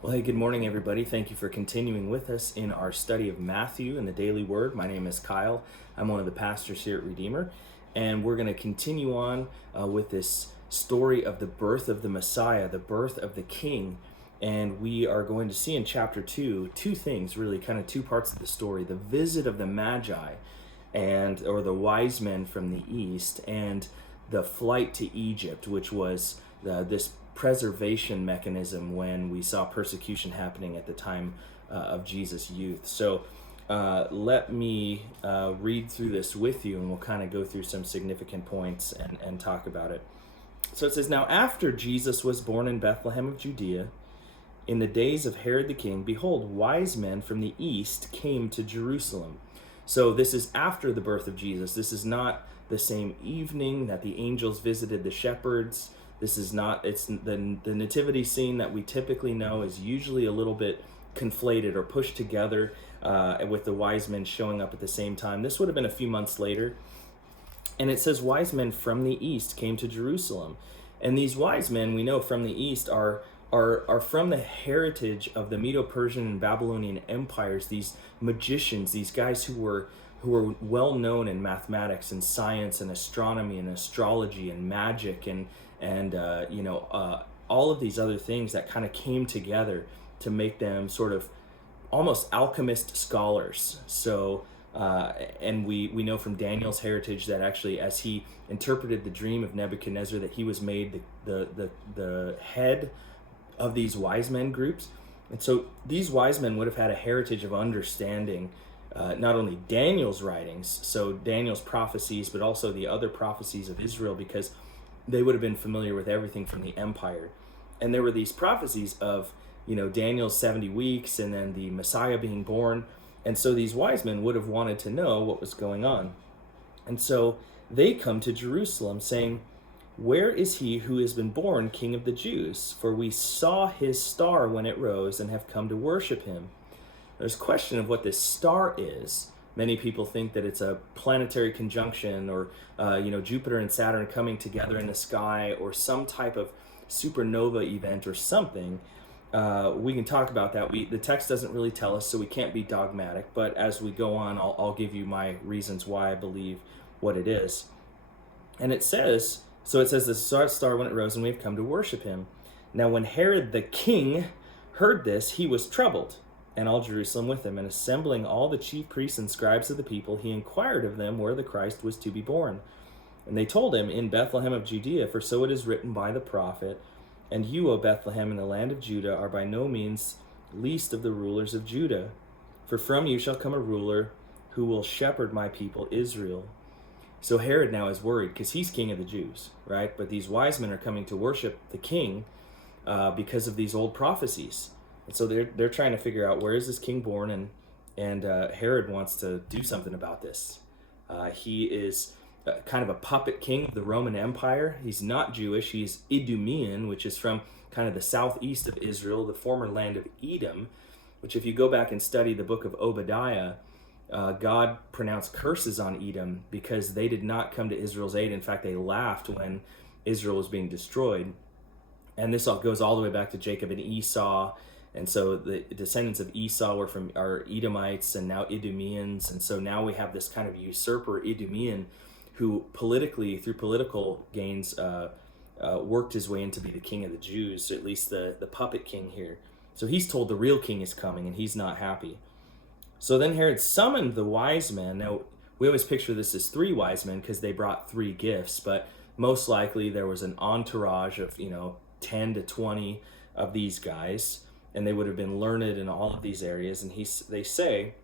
Well, hey, good morning, everybody. Thank you for continuing with us in our study of Matthew and the Daily Word. My name is Kyle. I'm one of the pastors here at Redeemer, and we're going to continue on with this story of the birth of the Messiah, the birth of the King. And we are going to see in chapter 2 two things, really, kind of two parts of the story: the visit of the Magi, or the wise men from the east, and the flight to Egypt, which was this preservation mechanism when we saw persecution happening at the time of Jesus' youth. So let me read through this with you, and we'll kind of go through some significant points and talk about it. So it says, "Now after Jesus was born in Bethlehem of Judea, in the days of Herod the king, behold, wise men from the east came to Jerusalem." So this is after the birth of Jesus. This is not the same evening that the angels visited the shepherds. This is not, it's the nativity scene that we typically know is usually a little bit conflated or pushed together with the wise men showing up at the same time. This would have been a few months later. And it says wise men from the east came to Jerusalem. And these wise men, we know from the east, are from the heritage of the Medo-Persian and Babylonian empires. These magicians, these guys who were well known in mathematics and science and astronomy and astrology and magic and all of these other things that kind of came together to make them sort of almost alchemist scholars. So and we know from Daniel's heritage that actually, as he interpreted the dream of Nebuchadnezzar, that he was made the head of these wise men groups. And so these wise men would have had a heritage of understanding not only Daniel's writings, so Daniel's prophecies, but also the other prophecies of Israel, because they would have been familiar with everything from the empire. And there were these prophecies of, Daniel's 70 weeks and then the Messiah being born. And so these wise men would have wanted to know what was going on. And so they come to Jerusalem saying, "Where is he who has been born King of the Jews? For we saw his star when it rose and have come to worship him." There's a question of what this star is. Many people think that it's a planetary conjunction, or Jupiter and Saturn coming together in the sky, or some type of supernova event or something. We can talk about that. The text doesn't really tell us, so we can't be dogmatic. But as we go on, I'll give you my reasons why I believe what it is. And it says, the star when it rose, and we have come to worship him. Now when Herod the king heard this, he was troubled, and all Jerusalem with him. And assembling all the chief priests and scribes of the people, he inquired of them where the Christ was to be born. And they told him, "In Bethlehem of Judea, for so it is written by the prophet, and you, O Bethlehem, in the land of Judah, are by no means least of the rulers of Judah. For from you shall come a ruler who will shepherd my people Israel." So Herod now is worried because he's king of the Jews, right? But these wise men are coming to worship the king because of these old prophecies. And so they're trying to figure out, where is this king born? And Herod wants to do something about this. He is kind of a puppet king of the Roman Empire. He's not Jewish. He's Idumean, which is from kind of the southeast of Israel, the former land of Edom, which, if you go back and study the book of Obadiah, God pronounced curses on Edom because they did not come to Israel's aid. In fact, they laughed when Israel was being destroyed. And this all goes all the way back to Jacob and Esau. And so the descendants of Esau are Edomites and now Idumeans. And so now we have this kind of usurper Idumean who politically, through political gains, worked his way in to be the king of the Jews, at least the puppet king here. So he's told the real king is coming, and he's not happy. So then Herod summoned the wise men. Now, we always picture this as three wise men because they brought three gifts, but most likely there was an entourage of 10 to 20 of these guys, and they would have been learned in all of these areas. And they say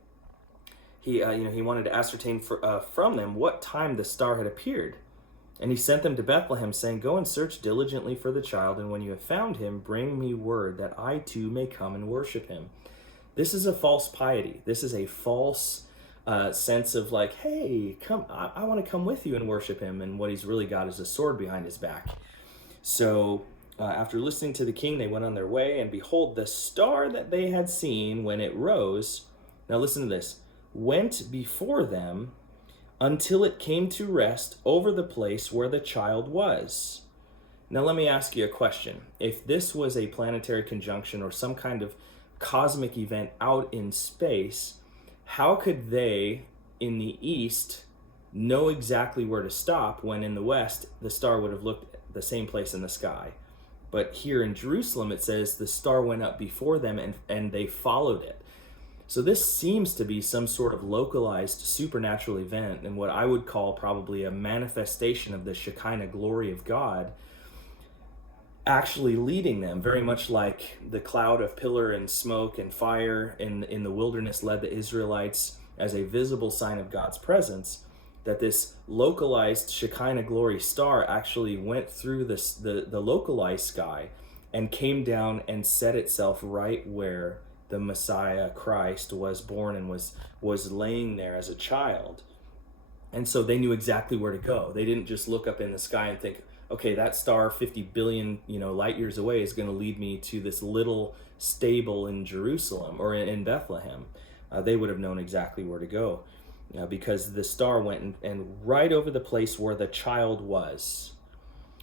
he wanted to ascertain from them what time the star had appeared. And he sent them to Bethlehem, saying, "Go and search diligently for the child, and when you have found him, bring me word that I too may come and worship him." This is a false piety. This is a false sense of like, hey, come, I want to come with you and worship him. And what he's really got is a sword behind his back. So after listening to the king, they went on their way, and behold, the star that they had seen when it rose, now listen to this, went before them until it came to rest over the place where the child was. Now, let me ask you a question. If this was a planetary conjunction or some kind of cosmic event out in space, how could they in the east know exactly where to stop when in the west the star would have looked the same place in the sky? But here in Jerusalem, it says the star went up before them and they followed it. So this seems to be some sort of localized supernatural event and what I would call probably a manifestation of the Shekinah glory of God actually leading them, very much like the cloud of pillar and smoke and fire in the wilderness led the Israelites as a visible sign of God's presence, that this localized Shekinah glory star actually went through the localized sky and came down and set itself right where the Messiah Christ was born and was laying there as a child. And so they knew exactly where to go. They didn't just look up in the sky and think, okay, that star 50 billion light years away is going to lead me to this little stable in Jerusalem or in Bethlehem. They would have known exactly where to go because the star went and right over the place where the child was.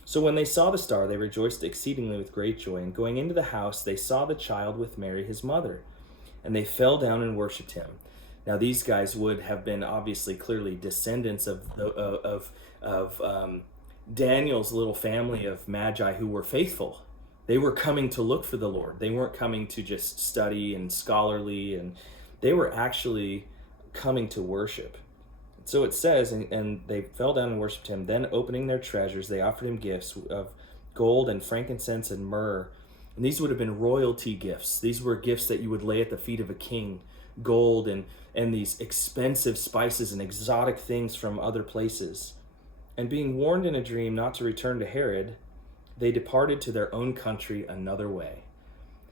So when they saw the star, they rejoiced exceedingly with great joy. And going into the house, they saw the child with Mary, his mother, and they fell down and worshipped him. Now these guys would have been obviously clearly descendants of Daniel's little family of Magi who were faithful. They were coming to look for the Lord. They weren't coming to just study and scholarly, and they were actually coming to worship. So it says, and they fell down and worshipped him. Then opening their treasures, they offered him gifts of gold and frankincense and myrrh. And these would have been royalty gifts. These were gifts that you would lay at the feet of a king. Gold and these expensive spices and exotic things from other places. And being warned in a dream not to return to Herod, they departed to their own country another way.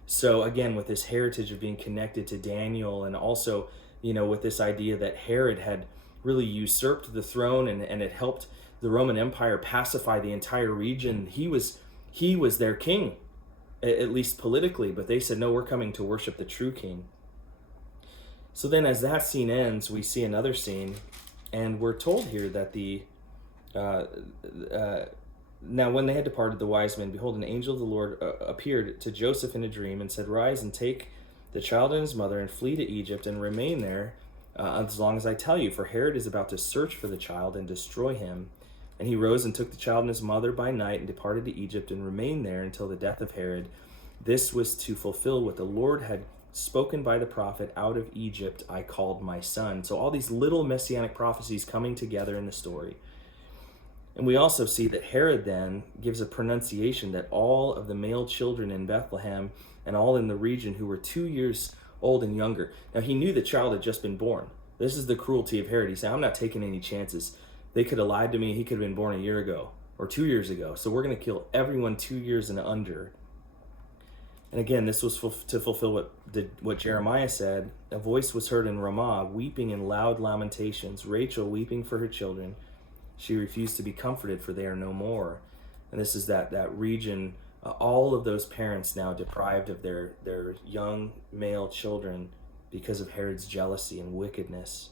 So again, with this heritage of being connected to Daniel, and also, with this idea that Herod had really usurped the throne and it helped the Roman Empire pacify the entire region. He was their king, at least politically, but they said, no, we're coming to worship the true king. So then as that scene ends, we see another scene, and we're told here that now when they had departed, the wise men, behold, an angel of the Lord appeared to Joseph in a dream and said, rise and take the child and his mother and flee to Egypt and remain there as long as I tell you, for Herod is about to search for the child and destroy him. And he rose and took the child and his mother by night and departed to Egypt and remained there until the death of Herod. This was to fulfill what the Lord had spoken by the prophet, out of Egypt I called my son. So all these little messianic prophecies coming together in the story. And we also see that Herod then gives a pronunciation that all of the male children in Bethlehem and all in the region who were 2 years old and younger. Now he knew the child had just been born. This is the cruelty of Herod. He said, I'm not taking any chances. They could have lied to me. He could have been born a year ago or 2 years ago. So we're going to kill everyone 2 years and under. And again, this was to fulfill what Jeremiah said. A voice was heard in Ramah, weeping in loud lamentations, Rachel weeping for her children. She refused to be comforted, for they are no more. And this is that region, all of those parents now deprived of their young male children because of Herod's jealousy and wickedness.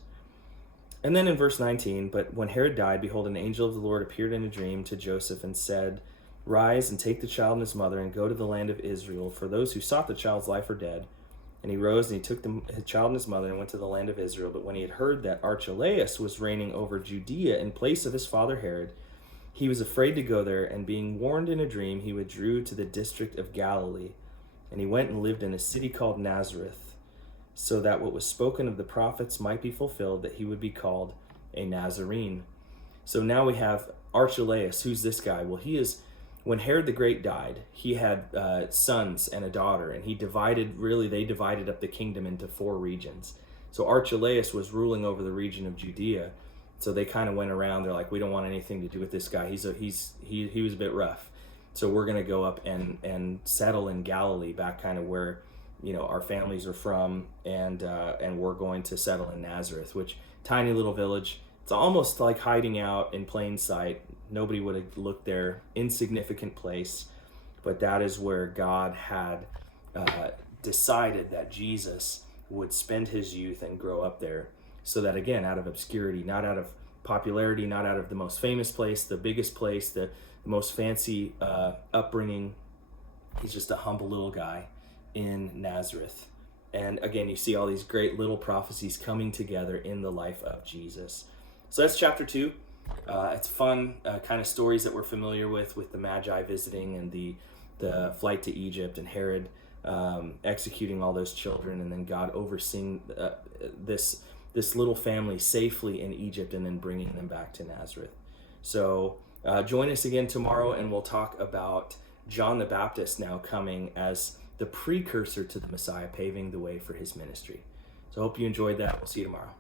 And then in verse 19, but when Herod died, behold, an angel of the Lord appeared in a dream to Joseph and said, rise and take the child and his mother and go to the land of Israel, for those who sought the child's life are dead. And he rose and he took his child and his mother and went to the land of Israel. But when he had heard that Archelaus was reigning over Judea in place of his father Herod, he was afraid to go there, and being warned in a dream, he withdrew to the district of Galilee. And he went and lived in a city called Nazareth, so that what was spoken of the prophets might be fulfilled, that he would be called a Nazarene. So now we have Archelaus. Who's this guy? Well, he is, when Herod the Great died, he had sons and a daughter, and they divided up the kingdom into 4 regions. So Archelaus was ruling over the region of Judea. So they kind of went around. They're like, we don't want anything to do with this guy. He was a bit rough. So we're going to go up and settle in Galilee, back kind of where our families are from, and we're going to settle in Nazareth, which tiny little village. It's almost like hiding out in plain sight. Nobody would have looked there. Insignificant place, but that is where God had decided that Jesus would spend his youth and grow up there. So that, again, out of obscurity, not out of popularity, not out of the most famous place, the biggest place, the most fancy upbringing. He's just a humble little guy in Nazareth. And again, you see all these great little prophecies coming together in the life of Jesus. So that's chapter 2. It's fun kind of stories that we're familiar with the Magi visiting and the flight to Egypt and Herod executing all those children, and then God overseeing this little family safely in Egypt and then bringing them back to Nazareth. So join us again tomorrow, and we'll talk about John the Baptist now coming as the precursor to the Messiah, paving the way for his ministry. So I hope you enjoyed that. We'll see you tomorrow.